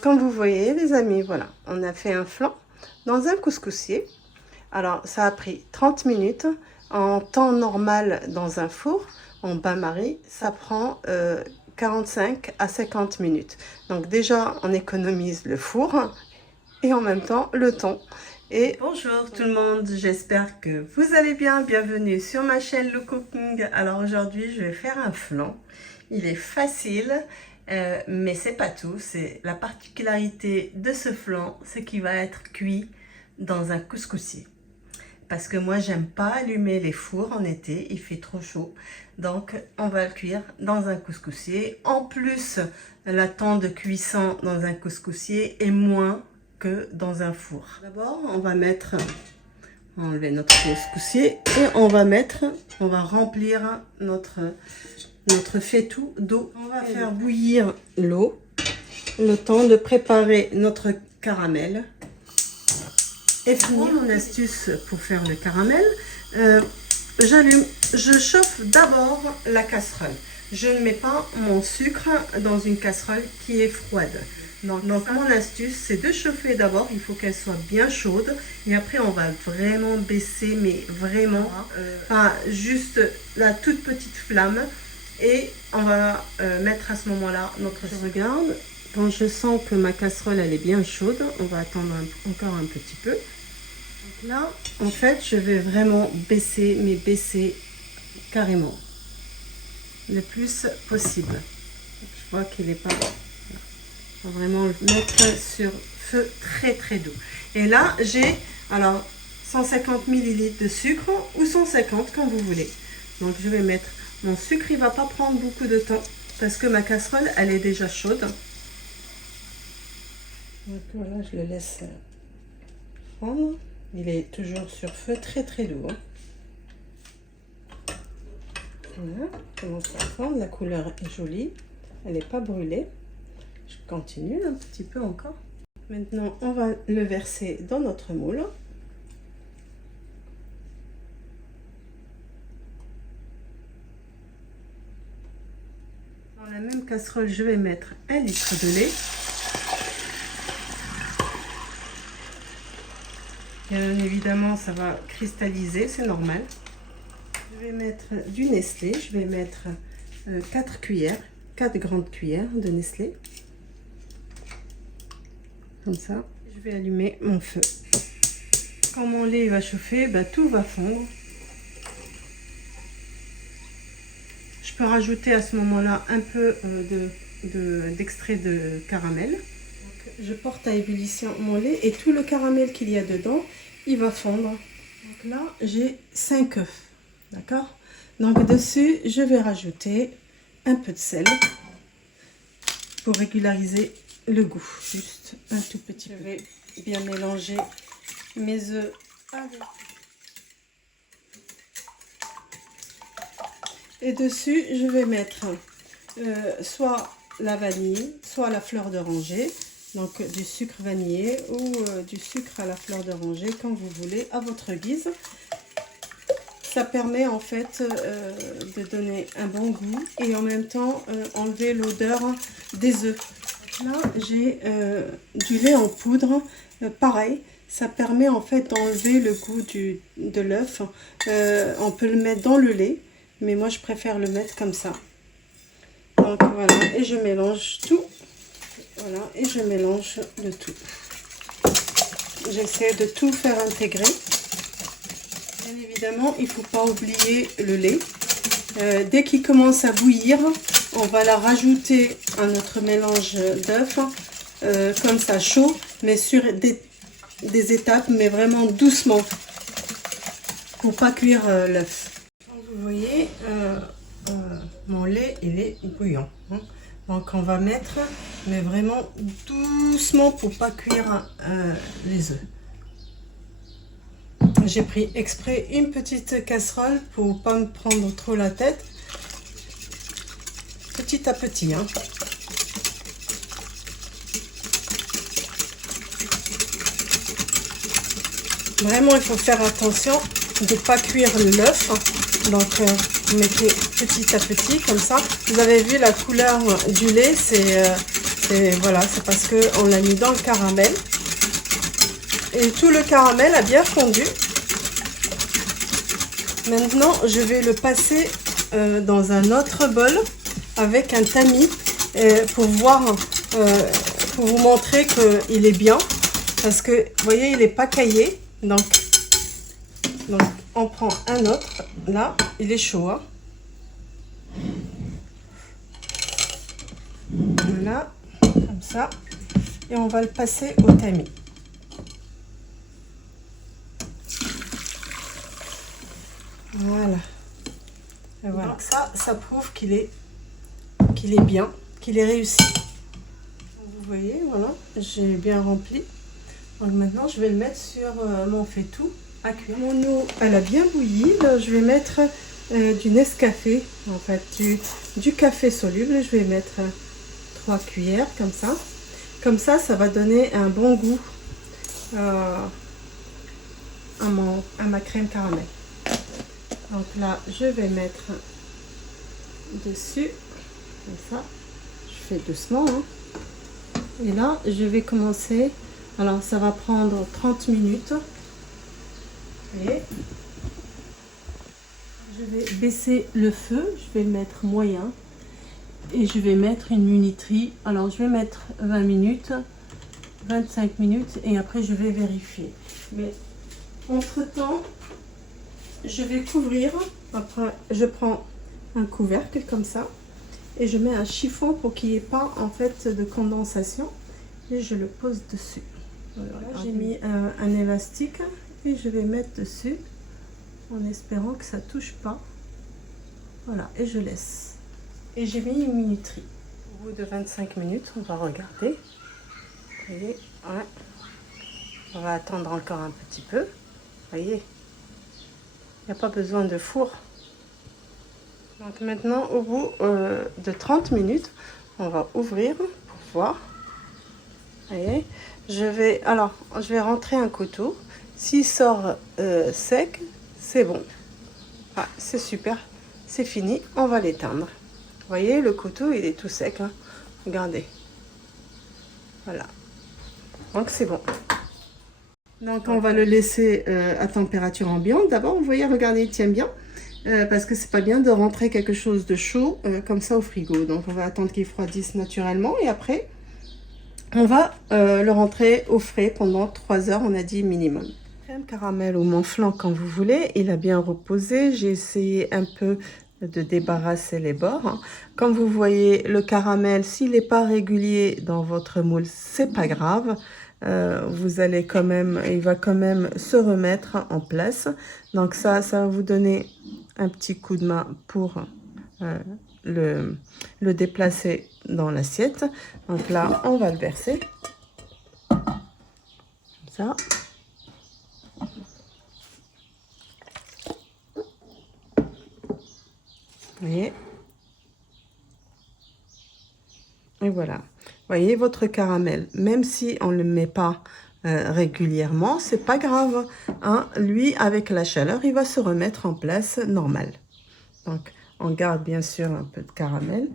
Comme vous voyez les amis, voilà, on a fait un flan dans un couscoussier. Alors ça a pris 30 minutes. En temps normal dans un four, en bain-marie, ça prend 45 à 50 minutes. Donc déjà on économise le four et en même temps le temps. Et bonjour tout le monde, j'espère que vous allez bien. Bienvenue sur ma chaîne Lou Cooking. Alors aujourd'hui je vais faire un flan. Il est facile. Mais c'est pas tout, c'est la particularité de ce flan, c'est qu'il va être cuit dans un couscoussier. Parce que moi j'aime pas allumer les fours en été, il fait trop chaud. Donc on va le cuire dans un couscoussier. En plus, le temps de cuisson dans un couscoussier est moins que dans un four. D'abord, on va enlever notre couscoussier et on va remplir notre faitout d'eau. On va faire bouillir l'eau, le temps de préparer notre caramel. Et finir mon astuce pour faire le caramel, je chauffe d'abord la casserole. Je ne mets pas mon sucre dans une casserole qui est froide. Donc mon astuce, c'est de chauffer d'abord, il faut qu'elle soit bien chaude. Et après, on va vraiment baisser, mais vraiment, pas juste la toute petite flamme. Et on va mettre à ce moment-là notre... Je regarde, quand je sens que ma casserole elle est bien chaude, on va attendre encore un petit peu. Donc là, en fait, je vais vraiment baisser, mais baisser carrément, le plus possible. Je vois qu'il n'est pas... On va vraiment le mettre sur feu très très doux. Et là, j'ai alors 150 ml de sucre ou 150 quand vous voulez. Donc je vais mettre... Mon sucre, il ne va pas prendre beaucoup de temps parce que ma casserole, elle est déjà chaude. Donc voilà, je le laisse prendre. Il est toujours sur feu très très doux. Voilà, commence à prendre. La couleur est jolie. Elle n'est pas brûlée. Je continue un petit peu encore. Maintenant, on va le verser dans notre moule. Dans la même casserole, je vais mettre 1 litre de lait. Bien évidemment, ça va cristalliser, c'est normal. Je vais mettre du Nestlé. Je vais mettre 4 cuillères, 4 grandes cuillères de Nestlé. Comme ça, je vais allumer mon feu. Quand mon lait va chauffer, tout va fondre. Je peux rajouter à ce moment-là un peu d'extrait de caramel. Donc, je porte à ébullition mon lait et tout le caramel qu'il y a dedans, il va fondre. Donc là, j'ai 5 œufs. D'accord? Donc dessus, je vais rajouter un peu de sel pour régulariser le goût. Juste un tout petit peu. Je vais bien mélanger mes œufs avec... Et dessus, je vais mettre soit la vanille, soit la fleur d'oranger. Donc du sucre vanillé ou du sucre à la fleur d'oranger, comme vous voulez, à votre guise. Ça permet en fait de donner un bon goût et en même temps enlever l'odeur des œufs. Là, j'ai du lait en poudre. Pareil, ça permet en fait d'enlever le goût de l'œuf. On peut le mettre dans le lait. Mais moi, je préfère le mettre comme ça. Donc, voilà. Et je mélange tout. Voilà. Et je mélange le tout. J'essaie de tout faire intégrer. Bien évidemment, il ne faut pas oublier le lait. Dès qu'il commence à bouillir, on va la rajouter à notre mélange d'œufs. Comme ça, chaud. Mais sur des étapes, mais vraiment doucement. Pour ne pas cuire l'œuf. Vous voyez, mon lait, il est bouillant. Hein. Donc, on va mettre, mais vraiment doucement pour pas cuire les œufs. J'ai pris exprès une petite casserole pour pas me prendre trop la tête. Petit à petit. Hein. Vraiment, il faut faire attention de ne pas cuire l'œuf. Donc, vous mettez petit à petit, comme ça. Vous avez vu la couleur du lait, c'est Voilà, c'est parce qu'on l'a mis dans le caramel. Et tout le caramel a bien fondu. Maintenant, je vais le passer dans un autre bol avec un tamis pour voir, pour vous montrer qu'il est bien. Parce que, vous voyez, il n'est pas caillé. Donc, on prend un autre. Là, il est chaud. Hein. Voilà, comme ça. Et on va le passer au tamis. Voilà. Et voilà. Donc ça prouve qu'il est bien, qu'il est réussi. Vous voyez, voilà, j'ai bien rempli. Donc maintenant, je vais le mettre sur mon faitout à cuire. Mon eau, elle a bien bouilli. Là, je vais mettre du Nescafé, en fait, du café soluble. Je vais mettre 3 cuillères comme ça. Comme ça, ça va donner un bon goût à ma crème caramel. Donc là, je vais mettre dessus, comme ça. Je fais doucement. Hein. Et là, je vais commencer. Alors, ça va prendre 30 minutes. Et je vais baisser le feu. Je vais le mettre moyen. Et je vais mettre une minuterie. Alors, je vais mettre 20 minutes, 25 minutes. Et après, je vais vérifier. Mais entre-temps, je vais couvrir. Après, je prends un couvercle comme ça. Et je mets un chiffon pour qu'il n'y ait pas en fait de condensation. Et je le pose dessus. Voilà, j'ai mis un élastique et je vais mettre dessus en espérant que ça ne touche pas. Voilà, et je laisse. Et j'ai mis une minuterie. Au bout de 25 minutes, on va regarder. Vous voyez, ouais. On va attendre encore un petit peu. Vous voyez, il n'y a pas besoin de four. Donc maintenant, au bout de 30 minutes, on va ouvrir pour voir. Vous voyez, je vais rentrer un couteau. S'il sort sec, c'est bon. Ah, c'est super, c'est fini. On va l'éteindre. Vous voyez, le couteau, il est tout sec. Hein. Regardez. Voilà. Donc, c'est bon. Donc, on va le laisser à température ambiante. D'abord, vous voyez, regardez, il tient bien. Parce que c'est pas bien de rentrer quelque chose de chaud comme ça au frigo. Donc, on va attendre qu'il refroidisse naturellement. Et après, on va le rentrer au frais pendant 3 heures, on a dit minimum. Crème caramel ou mon flan quand vous voulez, il a bien reposé. J'ai essayé un peu de débarrasser les bords. Hein. Comme vous voyez, le caramel, s'il n'est pas régulier dans votre moule, c'est pas grave. Vous allez quand même, il va quand même se remettre en place. Donc ça va vous donner un petit coup de main pour le déplacer dans l'assiette. Donc là, on va le verser. Comme ça. Vous voyez. Et voilà. Vous voyez votre caramel. Même si on ne le met pas régulièrement, c'est pas grave. Hein. Lui, avec la chaleur, il va se remettre en place normal. Donc, on garde bien sûr un peu de caramel.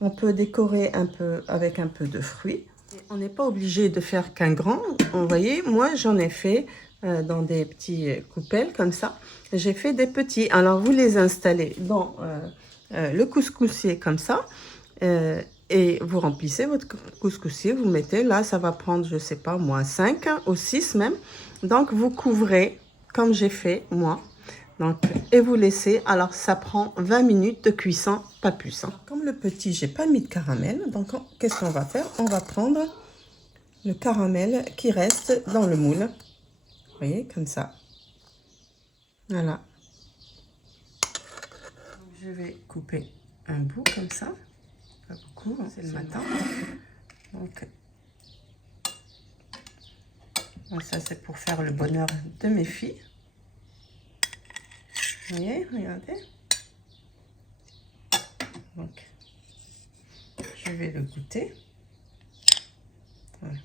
On peut décorer un peu avec un peu de fruits. On n'est pas obligé de faire qu'un grand. Vous voyez, moi, j'en ai fait dans des petits coupelles comme ça. J'ai fait des petits. Alors, vous les installez dans le couscoussier comme ça. Et vous remplissez votre couscoussier. Vous mettez là, ça va prendre, je ne sais pas, moi, 5 ou 6 même. Donc, vous couvrez comme j'ai fait, moi. Donc, et vous laissez, alors ça prend 20 minutes de cuisson, pas plus. Hein. Comme le petit, j'ai pas mis de caramel, donc qu'est-ce qu'on va faire? On va prendre le caramel qui reste dans le moule. Vous voyez, comme ça. Voilà. Donc, je vais couper un bout comme ça. Pas beaucoup, hein, c'est le matin. Donc, ça c'est pour faire le bonheur de mes filles. Vous voyez, regardez. Donc, je vais le goûter. Voilà.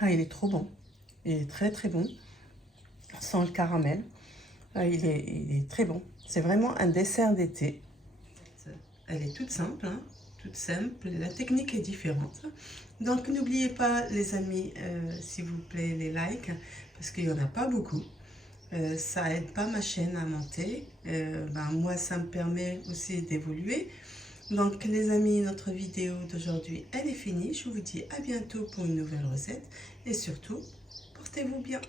Ah, il est trop bon. Il est très très bon. Sans le caramel. Ah, il est très bon. C'est vraiment un dessert d'été. Elle est toute simple, hein, toute simple. La technique est différente. Donc n'oubliez pas les amis, s'il vous plaît, les likes, parce qu'il n'y en a pas beaucoup. Ça aide pas ma chaîne à monter. Moi, ça me permet aussi d'évoluer. Donc les amis, notre vidéo d'aujourd'hui, elle est finie. Je vous dis à bientôt pour une nouvelle recette. Et surtout, portez-vous bien.